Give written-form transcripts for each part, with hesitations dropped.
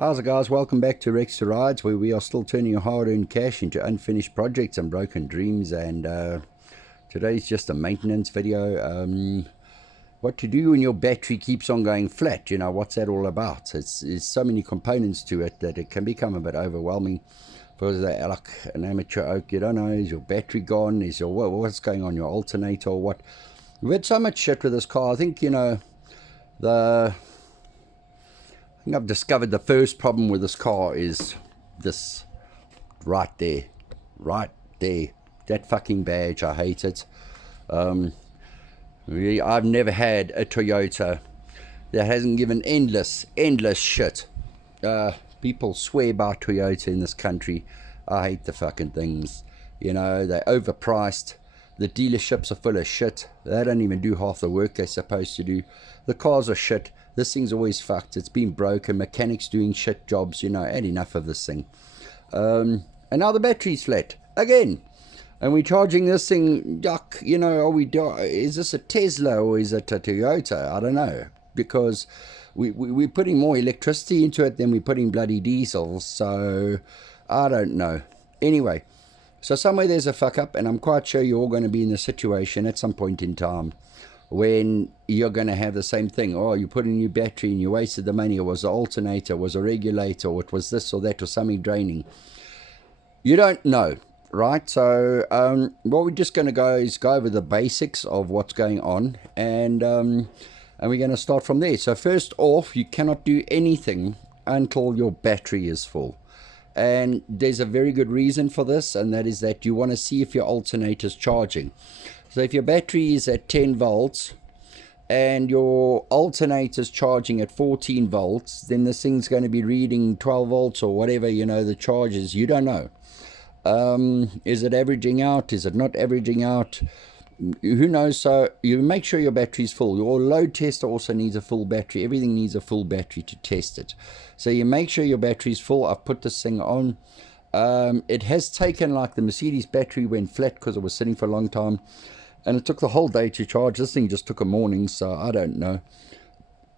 How's it, guys? Welcome back to Rex to Rides, where we are still turning your hard-earned cash into unfinished projects and broken dreams. And today's just a maintenance video. What to do when your battery keeps on going flat? You know, what's that all about? There's so many components to it that it can become a bit overwhelming. For like an amateur oak, you don't know, is your battery gone? Is your what's going on, your alternator or what? We've had so much shit with this car. I think, you know, I've discovered the first problem with this car is this right there, that fucking badge. I hate it. Really, I've never had a Toyota that hasn't given endless shit. People swear by Toyota in this country. I hate the fucking things. You know, they're overpriced. The dealerships are full of shit. They don't even do half the work they're supposed to do. The cars are shit. This thing's always fucked. It's been broken. Mechanics doing shit jobs. You know, had enough of this thing. And now the battery's flat again. And we're charging this thing. You know, is this a Tesla or is it a Toyota? I don't know, because we're putting more electricity into it than we're putting bloody diesel. So I don't know. Anyway, so somewhere there's a fuck up, and I'm quite sure you're all going to be in the situation at some point in time when you're going to have the same thing. Oh, you put in a new battery and you wasted the money. It was an alternator, it was a regulator, or it was this or that, or something draining. You don't know, right? So what we're just going to go over the basics of what's going on, and we're going to start from there. So first off, you cannot do anything until your battery is full. And there's a very good reason for this, and that is that you want to see if your alternator is charging. So if your battery is at 10 volts and your alternator is charging at 14 volts, then this thing's going to be reading 12 volts or whatever, you know, the charge is. You don't know. Is it averaging out? Is it not averaging out? Who knows? So you make sure your battery's full. Your load tester also needs a full battery. Everything needs a full battery to test it. So you make sure your battery's full. I've put this thing on. It has taken, like the Mercedes battery went flat because it was sitting for a long time, and it took the whole day to charge. This thing just took a morning, so I don't know.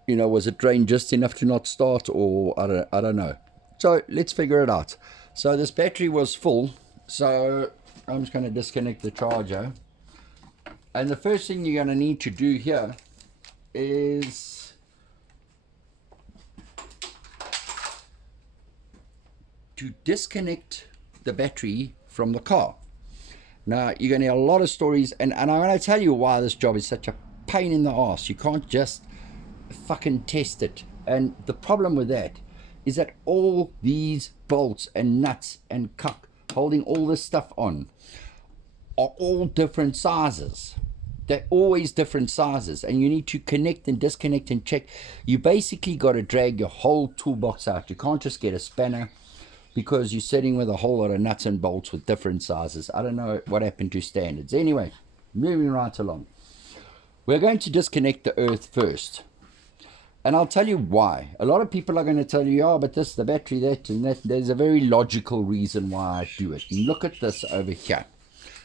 You know, was it drained just enough to not start, or I don't know. So let's figure it out. So this battery was full, so I'm just going to disconnect the charger. And the first thing you're going to need to do here is to disconnect the battery from the car. Now, you're going to hear a lot of stories, and I'm going to tell you why this job is such a pain in the ass. You can't just fucking test it. And the problem with that is that all these bolts and nuts and cuck holding all this stuff on are all different sizes. They're always different sizes, and you need to connect and disconnect and check. You basically got to drag your whole toolbox out. You can't just get a spanner, because you're sitting with a whole lot of nuts and bolts with different sizes. I don't know what happened to standards. Anyway, moving right along. We're going to disconnect the earth first. And I'll tell you why. A lot of people are going to tell you, oh, but this, the battery, that, and that. There's a very logical reason why I do it. Look at this over here.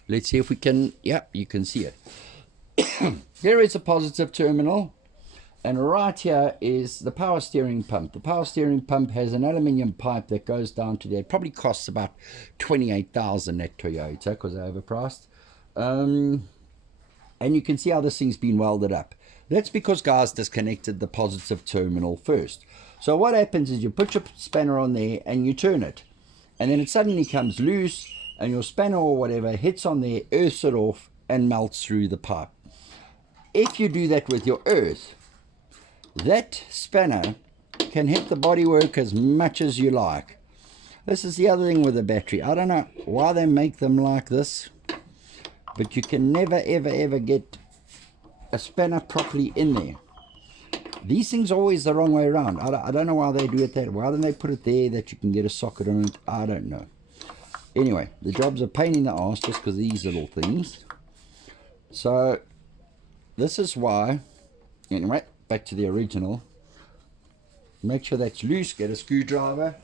Let's see if we can, yeah, you can see it. Here is a positive terminal. And right here is the power steering pump. The power steering pump has an aluminium pipe that goes down to there. It probably costs about $28,000 at Toyota because they're overpriced. And you can see how this thing's been welded up. That's because guys disconnected the positive terminal first. So what happens is you put your spanner on there and you turn it. And then it suddenly comes loose, and your spanner or whatever hits on there, earths it off, and melts through the pipe. If you do that with your earth, that spanner can hit the bodywork as much as you like. This is the other thing with the battery. I don't know why they make them like this, but you can never, ever get a spanner properly in there. These things are always the wrong way around. I don't know why they do it that. Why don't they put it there that you can get a socket on it? I don't know. Anyway, the job's a pain in the ass just because of these little things. So this is why, anyway, back to the original. Make sure that's loose. Get a screwdriver.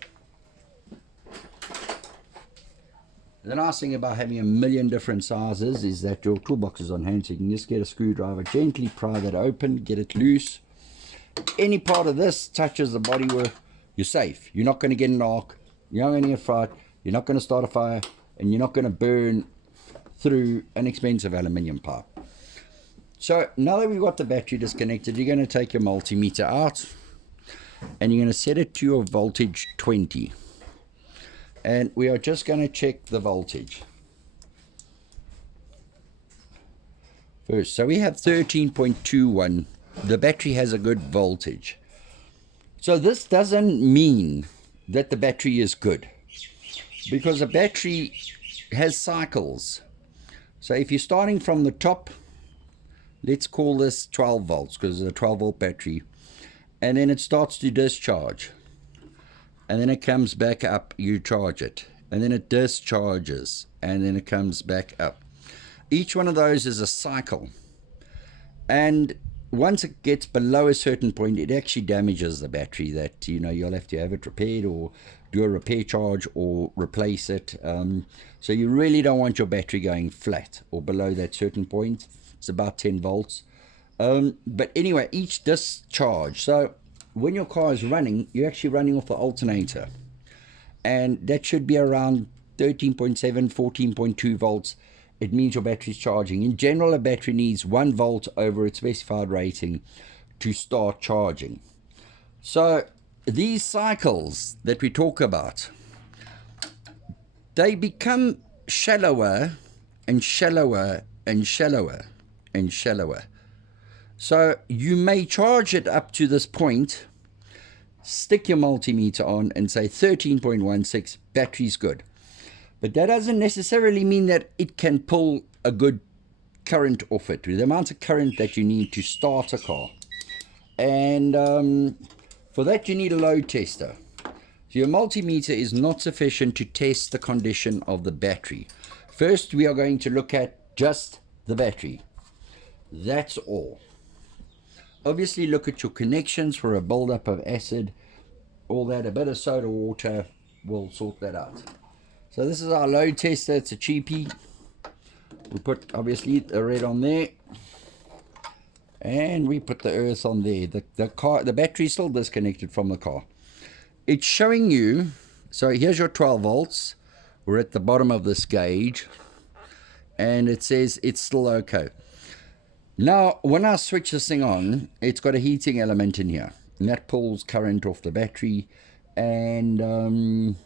The nice thing about having a million different sizes is that your toolbox is on hand, so you can just get a screwdriver, gently pry that open, get it loose. Any part of this touches the bodywork, You're safe. You're not going to get an arc. You're not going to get fried. You're not going to start a fire. And you're not going to burn through an expensive aluminium pipe. So now that we've got the battery disconnected, you're going to take your multimeter out and you're going to set it to your voltage 20. And we are just going to check the voltage first. So we have 13.21. The battery has a good voltage. So this doesn't mean that the battery is good, because a battery has cycles. So if you're starting from the top, let's call this 12 volts because it's a 12 volt battery, and then it starts to discharge, and then it comes back up, you charge it, and then it discharges, and then it comes back up. Each one of those is a cycle, and once it gets below a certain point, it actually damages the battery, that you'll have to have it repaired or do a repair charge or replace it. So you really don't want your battery going flat or below that certain point. It's about 10 volts. But anyway, each discharge, so when your car is running, you're actually running off the alternator, and that should be around 13.7, 14.2 volts. It means your battery is charging. In general, a battery needs 1 volt over its specified rating to start charging. So these cycles that we talk about, they become shallower and shallower and shallower and shallower. So you may charge it up to this point, stick your multimeter on and say 13.16, battery's good. But that doesn't necessarily mean that it can pull a good current off it, the amount of current that you need to start a car. And for that you need a load tester. So your multimeter is not sufficient to test the condition of the battery. First we are going to look at just the battery. That's all. Obviously look at your connections for a buildup of acid, all that. A bit of soda water will sort that out. So this is our load tester. It's a cheapie. We put obviously the red on there, and we put the earth on there. The battery is still disconnected from the car. It's showing you, so here's your 12 volts. We're at the bottom of this gauge, and it says it's still okay. Now when I switch this thing on, it's got a heating element in here, and that pulls current off the battery, and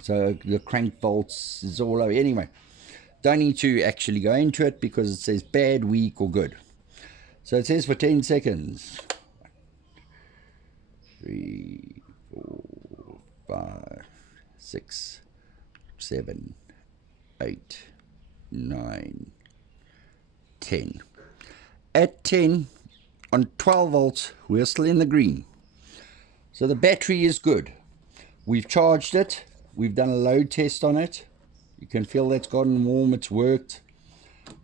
so the crank volts is all over. Anyway, don't need to actually go into it because it says bad, weak, or good. So it says for 10 seconds. 3, 4, 5, 6, 7, 8, 9, 10. At 10, on 12 volts, we're still in the green. So the battery is good. We've charged it. We've done a load test on it. You can feel that's gotten warm, it's worked,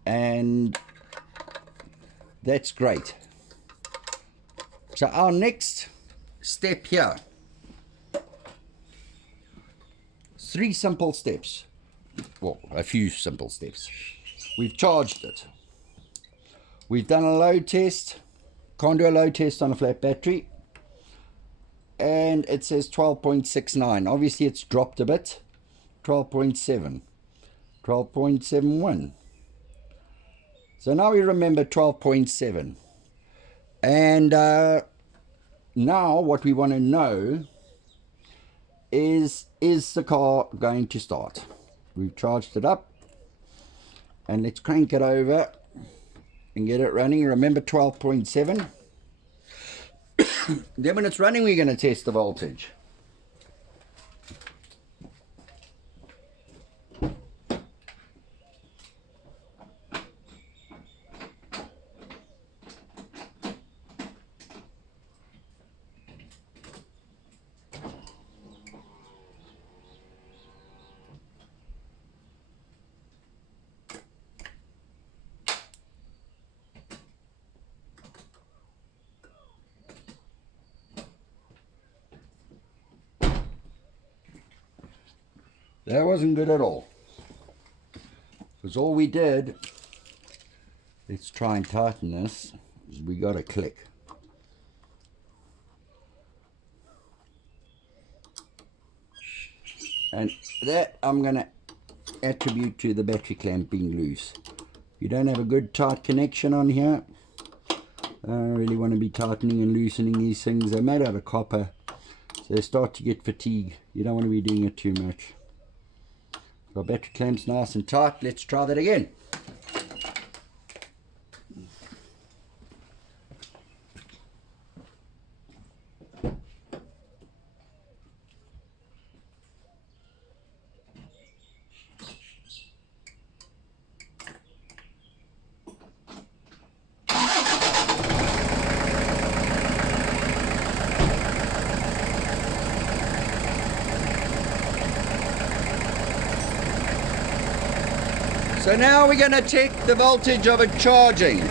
and that's great. So our next step here, 3 simple steps, well, a few simple steps. We've charged it. We've done a load test. Can't do a load test on a flat battery. And it says 12.69. Obviously it's dropped a bit. 12.7, 12.71. So now we remember 12.7. And now what we want to know is the car going to start? We've charged it up, and let's crank it over and get it running. Remember 12.7. Then when it's running, we're going to test the voltage. That wasn't good at all. Because all we did, let's try and tighten this, is we got a click. And that I'm going to attribute to the battery clamp being loose. You don't have a good tight connection on here. I don't really want to be tightening and loosening these things. They're made out of copper, so they start to get fatigue. You don't want to be doing it too much. Our battery clamp's nice and tight. Let's try that again. So now we're going to check the voltage of it charging.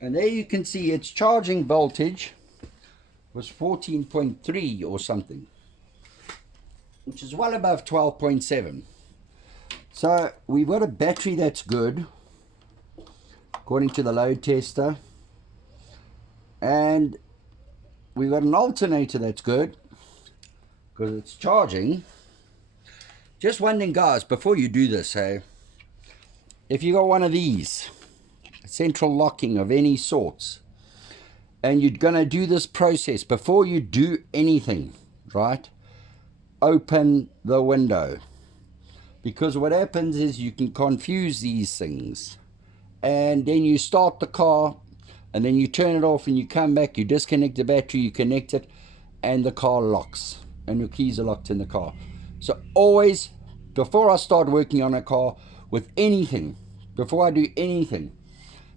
And there you can see its charging voltage was 14.3 or something, which is well above 12.7. So we've got a battery that's good, according to the load tester. And we've got an alternator that's good, because it's charging. Just one thing, guys, before you do this, hey, if you got one of these, central locking of any sorts, and you're going to do this process, before you do anything, right, open the window, because what happens is you can confuse these things, and then you start the car and then you turn it off and you come back, you disconnect the battery, you connect it, and the car locks and your keys are locked in the car. So always, before I start working on a car with anything, before I do anything,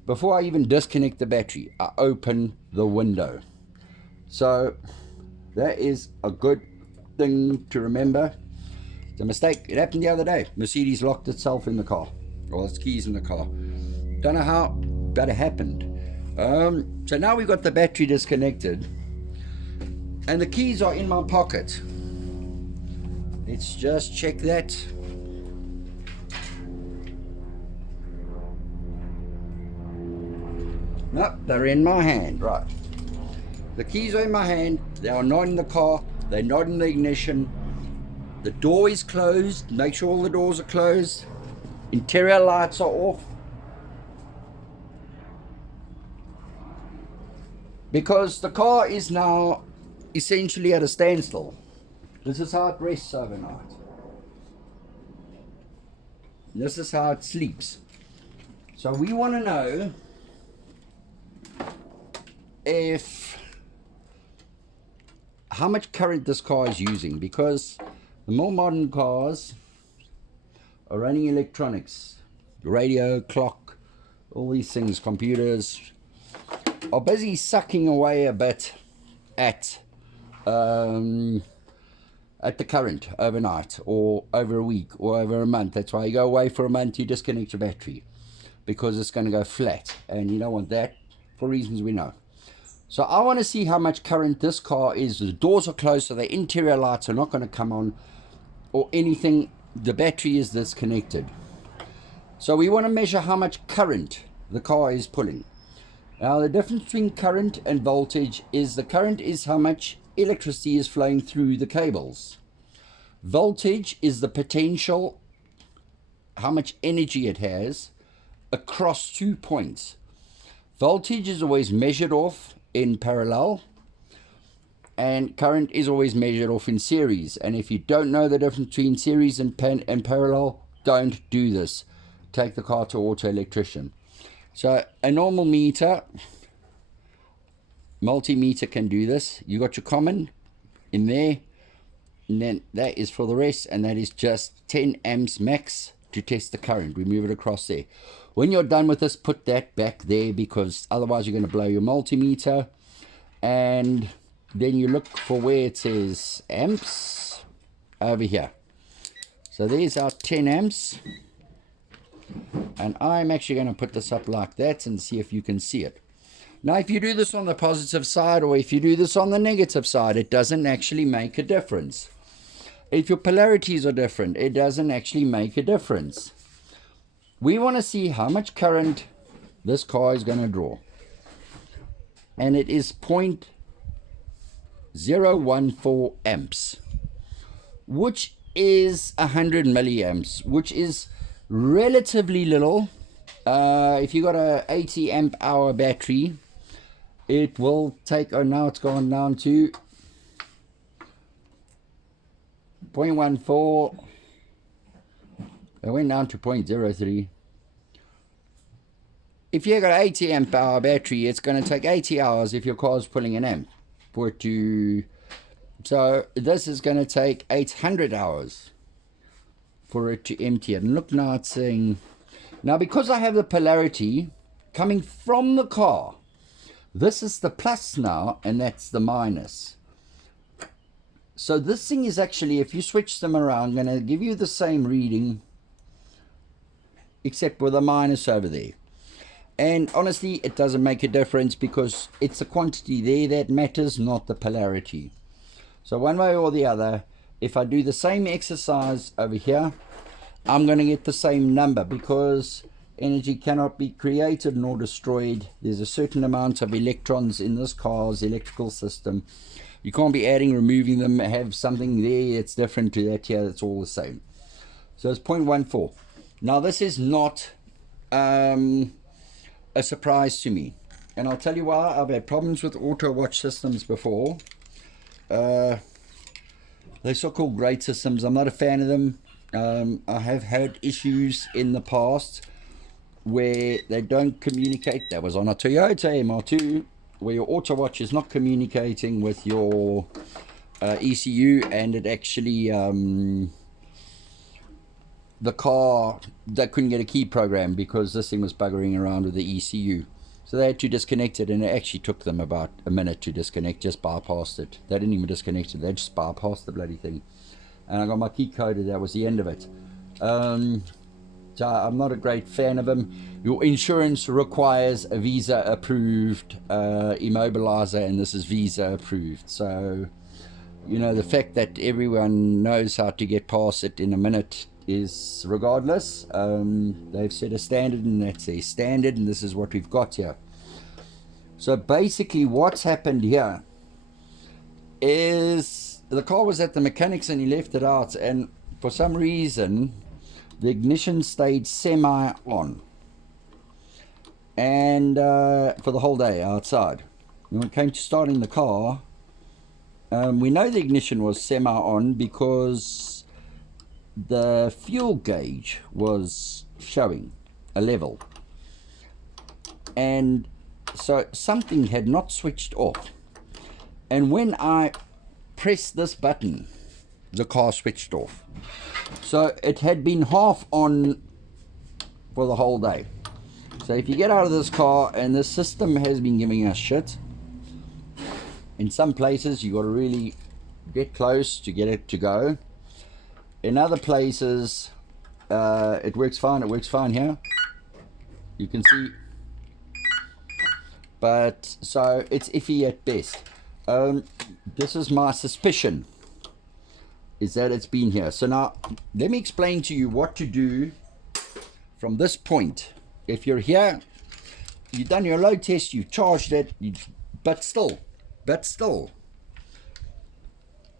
before I even disconnect the battery, I open the window. So that is a good thing to remember. It's a mistake. It happened the other day. Mercedes locked itself in the car, or its keys in the car. Don't know how, but it happened. So now we've got the battery disconnected and the keys are in my pocket. Let's just check that. Nope, they're in my hand, right. The keys are in my hand, they are not in the car, they're not in the ignition. The door is closed, make sure all the doors are closed. Interior lights are off. Because the car is now essentially at a standstill. This is how it rests overnight. This is how it sleeps. So we want to know how much current this car is using, because the more modern cars are running electronics, radio, clock, all these things, computers, are busy sucking away a bit at the current overnight or over a week or over a month. That's why you go away for a month, you disconnect your battery, because it's going to go flat, and you don't want that for reasons we know. So I want to see how much current this car is. The doors are closed, so the interior lights are not going to come on or anything. The battery is disconnected. So we want to measure how much current the car is pulling. Now the difference between current and voltage is the current is how much electricity is flowing through the cables. Voltage is the potential, how much energy it has across 2 points. Voltage is always measured off in parallel, and current is always measured off in series. And if you don't know the difference between series and parallel, don't do this. Take the car to an auto electrician. So a normal meter, multimeter, can do this. You got your common in there, and then that is for the rest, and that is just 10 amps max to test the current. We move it across there. When you're done with this, put that back there, because otherwise you're going to blow your multimeter. And then you look for where it says amps over here. So there's our 10 amps. And I'm actually going to put this up like that and see if you can see it. Now, if you do this on the positive side or if you do this on the negative side, it doesn't actually make a difference. If your polarities are different, it doesn't actually make a difference. We want to see how much current this car is going to draw. And it is 0.014 amps, which is 100 milliamps, which is relatively little. If you got a 80 amp hour battery, it will take, oh, now it's gone down to 0.14. It went down to 0.03. If you got an 80 amp hour battery, it's going to take 80 hours if your car is pulling an amp for it to. So this is going to take 800 hours for it to empty it. And look, now it's saying, now because I have the polarity coming from the car, this is the plus now and that's the minus. So this thing is actually, if you switch them around, going to give you the same reading except with a minus over there. And honestly, it doesn't make a difference because it's the quantity there that matters, not the polarity. So one way or the other, if I do the same exercise over here, I'm going to get the same number because energy cannot be created nor destroyed. There's a certain amount of electrons in this car's electrical system. You can't be adding, removing them, have something there that's different to that here. It's all the same. So it's 0.14. Now this is not a surprise to me. And I'll tell you why. I've had problems with auto watch systems before. They're so-called great systems. I'm not a fan of them. I have had issues in the past where they don't communicate. That was on a Toyota MR2, where your auto watch is not communicating with your ECU, and it actually the car, they couldn't get a key program because this thing was buggering around with the ECU. So they had to disconnect it, and it actually took them about a minute to disconnect, just bypassed it. They didn't even disconnect it, they just bypassed the bloody thing. And I got my key coded, that was the end of it. So I'm not a great fan of them. Your insurance requires a Visa approved immobilizer, and this is Visa approved. So, you know, the fact that everyone knows how to get past it in a minute is regardless. They've set a standard, and that's a standard, and this is what we've got here. So basically what's happened here is the car was at the mechanics and he left it out, and for some reason the ignition stayed semi on, and for the whole day outside. When it came to starting the car, we know the ignition was semi on because the fuel gauge was showing a level, and so something had not switched off. And when I pressed this button, the car switched off. So it had been half on for the whole day. So if you get out of this car and the system has been giving us shit, in some places you got to really get close to get it to go. In other places it works fine. It works fine here, you can see, but so it's iffy at best. This is my suspicion, is that it's been here. So now let me explain to you what to do from this point. If you're here, you've done your load test, you've charged it, but still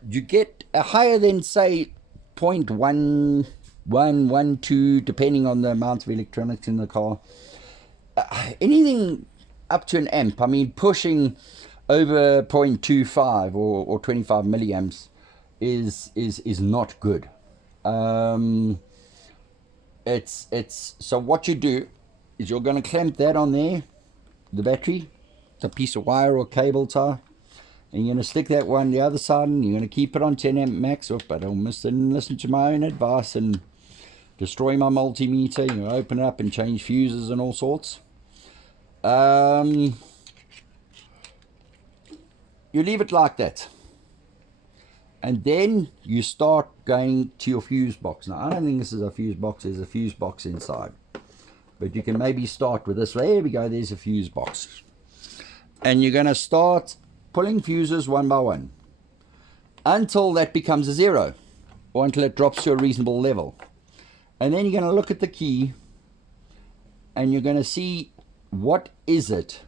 you get a higher than, say, 0.1112, depending on the amount of electronics in the car. Anything up to an amp, I mean, pushing over 0.25 or 25 milliamps is not good. It's so what you do is you're going to clamp that on there, the battery. It's a piece of wire or cable tie, and you're going to stick that one the other side, and you're going to keep it on 10 amp max. Oh, but I almost didn't listen to my own advice and destroy my multimeter. You know, open it up and change fuses and all sorts. You leave it like that, And then you start going to your fuse box. Now, I don't think this is a fuse box. There's a fuse box inside. But you can maybe start with this. There we go. There's a fuse box. And you're going to start pulling fuses one by one until that becomes a 0, or until it drops to a reasonable level. And then you're going to look at the key, and you're going to see what is it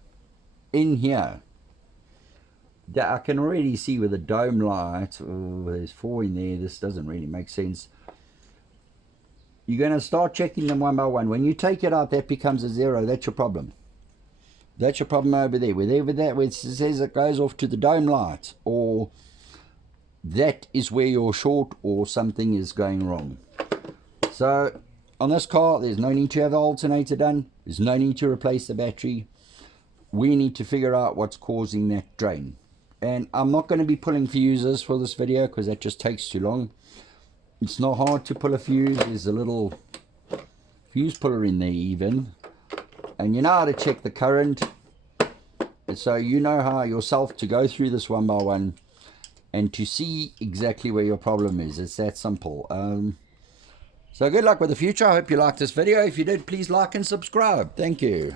in here. That I can already see with a dome light. Oh, there's 4 in there. This doesn't really make sense. You're going to start checking them one by one. When you take it out, that becomes a 0. That's your problem. That's your problem over there. Wherever that where it says it goes off to the dome light, or that is where you're short or something is going wrong. So on this car, there's no need to have the alternator done. There's no need to replace the battery. We need to figure out what's causing that drain. And I'm not going to be pulling fuses for this video because that just takes too long. It's not hard to pull a fuse. There's a little fuse puller in there even. And you know how to check the current. And so you know how yourself to go through this one by one and to see exactly where your problem is. It's that simple. So good luck with the future. I hope you liked this video. If you did, please like and subscribe. Thank you.